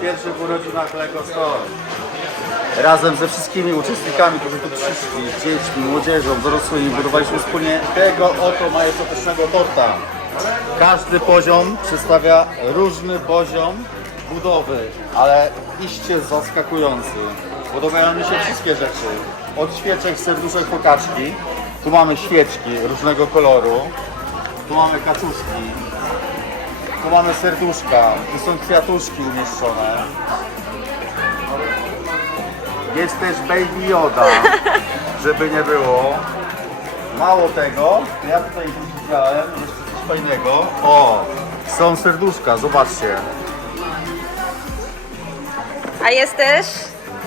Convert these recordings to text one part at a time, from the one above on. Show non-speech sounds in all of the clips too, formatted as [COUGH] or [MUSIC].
pierwszych urodzinach Lego Store. Razem ze wszystkimi uczestnikami, którzy tu przyszli, z dziećmi, młodzieżą, dorosłymi, budowaliśmy wspólnie tego oto majestatycznego torta. Każdy poziom przedstawia różny poziom budowy, ale iście zaskakujący. Podobają mi się wszystkie rzeczy. Od świeczek, serduszek po kaczki. Tu mamy świeczki różnego koloru. Tu mamy kaczuszki. Tu mamy serduszka. Tu są kwiatuszki umieszczone. Jest też Baby Yoda, [LAUGHS] żeby nie było. Mało tego, ja tutaj widziałem jeszcze coś fajnego. O, są serduszka, zobaczcie. A jest też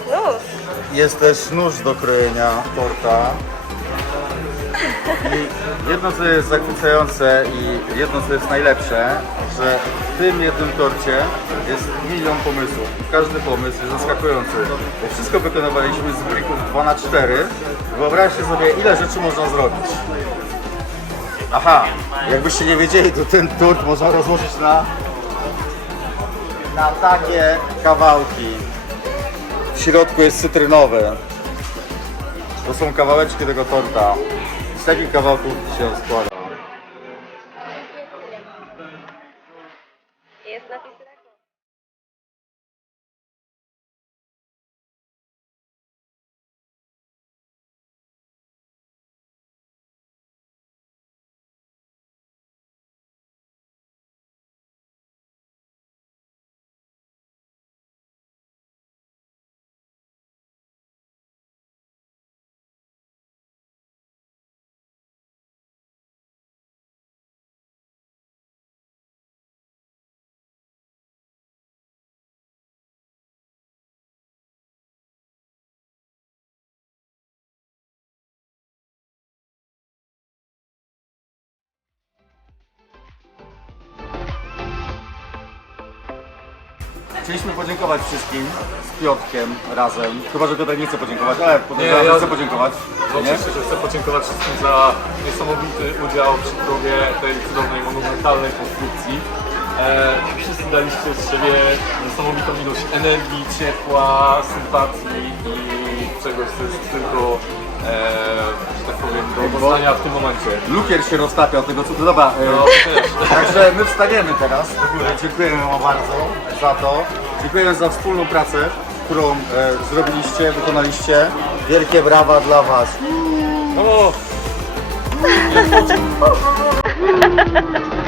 nóż. Jest też nóż do krojenia torta. I jedno co jest zachwycające i jedno co jest najlepsze, że w tym jednym torcie jest milion pomysłów. Każdy pomysł jest zaskakujący. Wszystko wykonywaliśmy z brików 2x4. Wyobraźcie sobie ile rzeczy można zrobić. Aha, jakbyście nie wiedzieli, to ten tort można rozłożyć na, na takie kawałki. W środku jest cytrynowy. To są kawałeczki tego torta. Z takich kawałków się on składa. Jest Chcieliśmy podziękować wszystkim z Piotkiem razem. Chyba, że Piotr nie chce podziękować, ale podejrzewam, Nie, że ja- chce podziękować. No Nie? oczywiście, że chcę podziękować wszystkim za niesamowity udział przy budowie tej cudownej, monumentalnej konstrukcji. E, wszyscy daliście z siebie niesamowitą ilość energii, ciepła, sympatii i czegoś, co jest tylko, e, poznania w tym momencie. Lukier się roztapia od tego cudu. Dobra, e, No, też. Także my wstaniemy teraz. Dziękujemy Wam bardzo za to. Dziękujemy za wspólną pracę, którą e, zrobiliście, wykonaliście. Wielkie brawa dla Was. No, [LAUGHS]